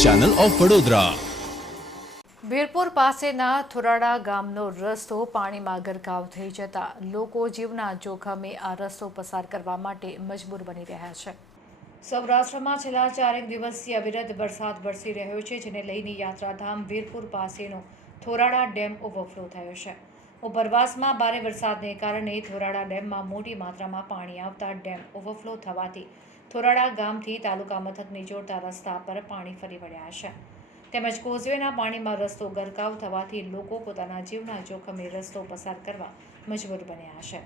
Channel of Vadodara. Virpur પાસેના થોરાડા ગામનો રસ્તો પાણીમાં ગરકાવ થઈ જતા લોકો જીવના જોખમે આ રસ્તો પસાર કરવા માટે મજબૂર બની રહ્યા છે. સૌરાષ્ટ્રમાં છેલ્લા ચારેક દિવસથી અવિરત વરસાદ વરસી રહ્યો છે, જેને લઈને યાત્રાધામ વીરપુર પાસેનો થોરાડા ડેમ ઓવરફ્લો થયો છે. ઉપરવાસમાં ભારે વરસાદને કારણે થોરાડા ડેમમાં મોટી માત્રામાં પાણી આવતા ડેમ ઓવરફ્લો થવાથી થોરાડા ગામથી તાલુકા મથકને જોડતા રસ્તા પર પાણી ફરી વળ્યા છે. તેમજ કોઝવેના પાણીમાં રસ્તો ગરકાવ થવાથી લોકો પોતાના જીવના જોખમે રસ્તો પસાર કરવા મજબૂર બન્યા છે.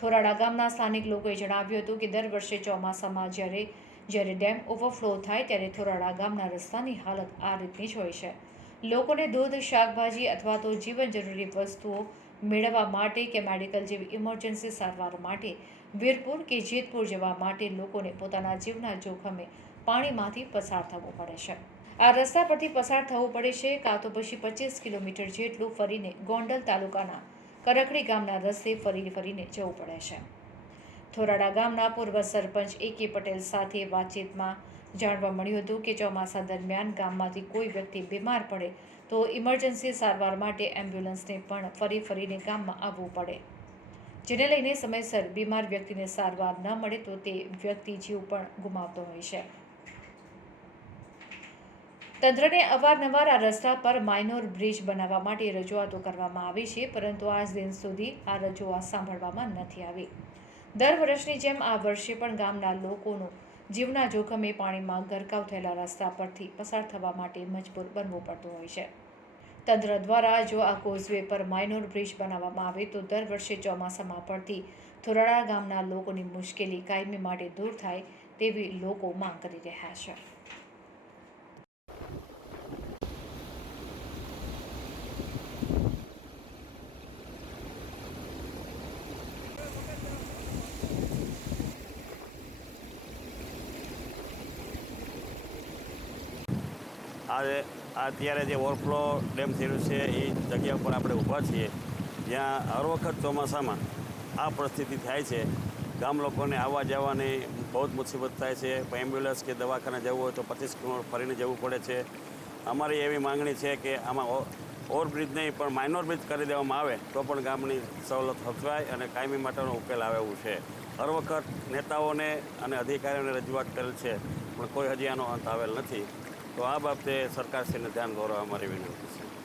થોરાડા ગામના સ્થાનિક લોકોએ જણાવ્યું હતું કે દર વર્ષે ચોમાસામાં જ્યારે જ્યારે ડેમ ઓવરફ્લો થાય ત્યારે થોરાડા ગામના રસ્તાની હાલત આ રીતની જ હોય છે. લોકોને દૂધ, શાકભાજી અથવા તો જીવન જરૂરી વસ્તુઓ મેળવવા માટે કે મેડિકલ જેવી ઇમરજન્સી સારવાર માટે વીરપુર કે જેતપુર જવા માટે લોકોને પોતાના જીવના જોખમે પાણીમાંથી પસાર થવું પડે છે. આ રસ્તા પરથી પસાર થવું પડે છે કાં તો પછી પચીસ કિલોમીટર જેટલું ફરીને ગોંડલ તાલુકાના કરકડી ગામના રસ્તે ફરી ફરીને જવું પડે છે. થોરાડા ગામના પૂર્વ સરપંચ એ કે પટેલ સાથે વાતચીતમાં જાણવા મળ્યું હતું કે ચોમાસા દરમિયાન ગામમાંથી કોઈ વ્યક્તિ બીમાર પડે તો ઇમરજન્સી સારવાર માટે એમ્બ્યુલન્સને પણ ફરી ફરીને ગામમાં આવવું પડે. જેને લઈને સમયસર બીમાર વ્યક્તિને સારવાર ન મળે તો તે વ્યક્તિ જીવ પણ ગુમાવતો હોય છે. તંત્રને અવારનવાર આ રસ્તા પર માઇનોર બ્રિજ બનાવવા માટે રજૂઆતો કરવામાં આવી છે, પરંતુ આજ દિન સુધી આ રજૂઆત સાંભળવામાં નથી આવી. દર વર્ષની જેમ આ વર્ષે પણ ગામના લોકોનું જીવના જોખમે પાણીમાં ગરકાવ થયેલા રસ્તા પરથી પસાર થવા માટે મજબૂર બનવું પડતું હોય છે. તંત્ર દ્વારા જો આ કોઝવે પર માઇનોર બ્રિજ બનાવવામાં આવે તો દર વર્ષે ચોમાસામાં પડતી થોરાડા ગામના લોકોની મુશ્કેલી કાયમી માટે દૂર થાય તેવી લોકો માંગ કરી રહ્યા છે. આજે અત્યારે જે ઓવરફ્લો ડેમ થયેલું છે, એ જગ્યા ઉપર આપણે ઊભા છીએ. જ્યાં હર વખત ચોમાસામાં આ પરિસ્થિતિ થાય છે. ગામ લોકોને આવવા જવાની બહુ જ મુસીબત થાય છે. એમ્બ્યુલન્સ કે દવાખાને જવું હોય તો પચીસ કિલોમીટર ફરીને જવું પડે છે. અમારી એવી માંગણી છે કે આમાં ઓવરબ્રિજ નહીં, પણ માઇનોર બ્રિજ કરી દેવામાં આવે તો પણ ગામની સવલત હકવાય અને કાયમી માટેનો ઉકેલ આવે એવું છે. હર વખત નેતાઓને અને અધિકારીઓને રજૂઆત કરેલ છે, પણ કોઈ હજી આનો અંત આવેલ નથી. તો આ બાબતે સરકારશ્રીને ધ્યાન દોરવા અમારી વિનંતી છે.